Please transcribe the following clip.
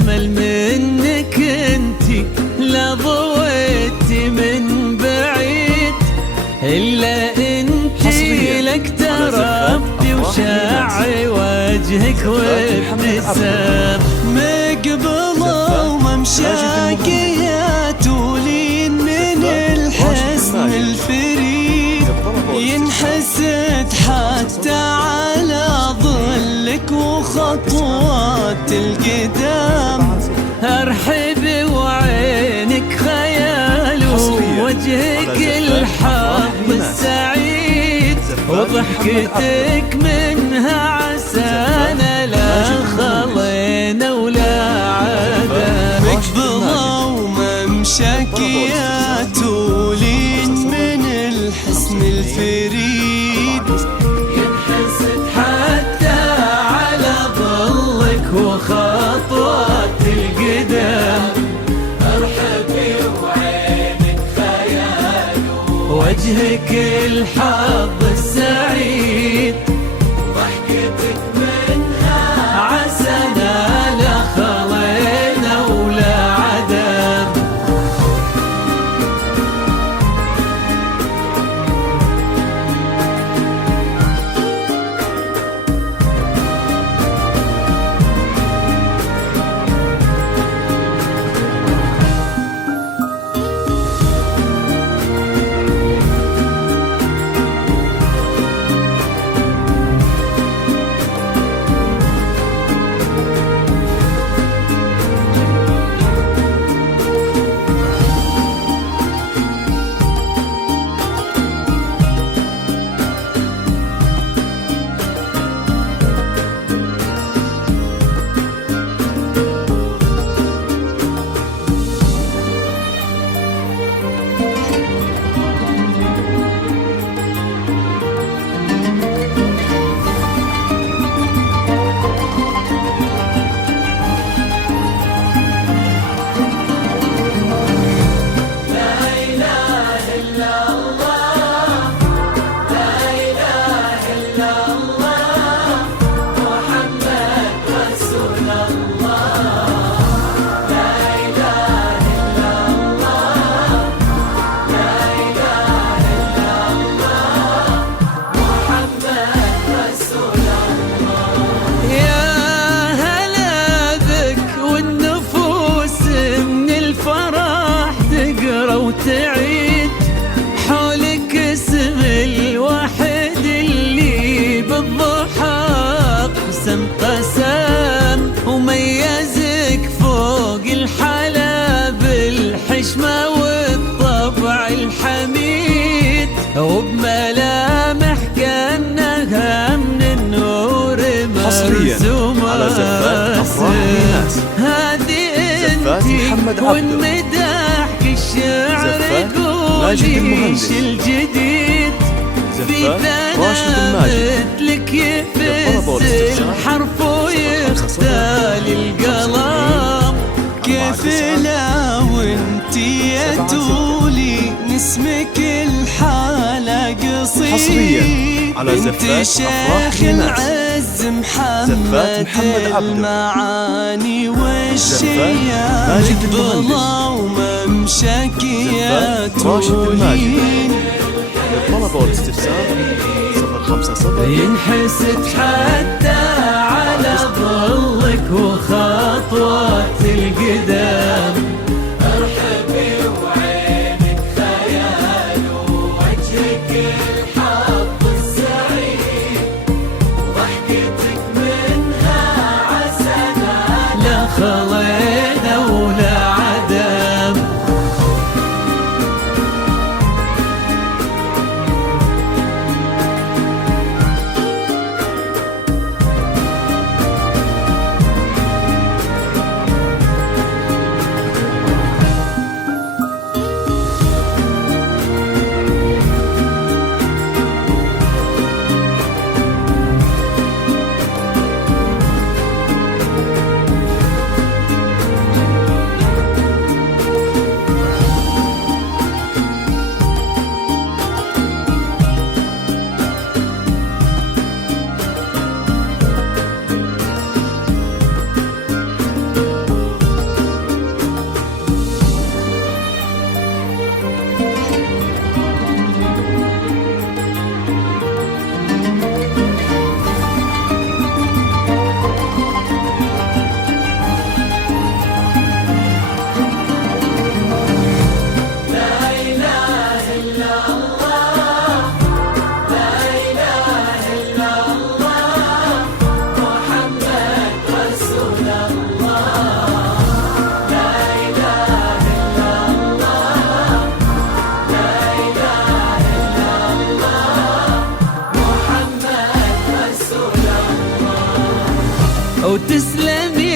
أجمل منك انتي، لا ضويتي من بعيد إلا انتي، لك تربتي وشاعي وجهك وابتسام. مقبلة وممشاكي يا تولين من الحسن الفريد، ينحسد حتى على ظلك وخطوات القدام. ارحبي وعينك خيال ووجهك الحظ السعيد، وضحكتك منها عسانا لا خلينا ولا عدا. مقبلة وممشاكي يا تولين من الحسن الفريد، ينحسد حتى على ظلك وخطوات القدام. ارحبي وعينك خيال ووجهك الحظ السعيد، ضحكتك منها عسانا لا خلينا ولا عدم. وتعيد حولك اسم الواحد اللي بالضحى قسم وميزك فوق الحلا بالحشمة والطبع الحميد، وبملامح كأنها من النور مرسومة. على زفات أفراح الناس، هذه زفات محمد عبده، الشعر قوليش الجديد في ثناء لك يفز الحرف ويختال القلم. كيف لا وانتي يا تولي نسمك الحالة قصيد، على زفات شيخ العز محمد المعاني والشياء. مقبلة وممشاكي يا تولين، للطلب والاستفسار 050 ينحسد حتى على ظلك وخطوات القدام. ارحبي وعينك خيال ووجهك الحظ السعيد، ضحكتك منها عسانا لا خلينا ولا عدم. وتسلمي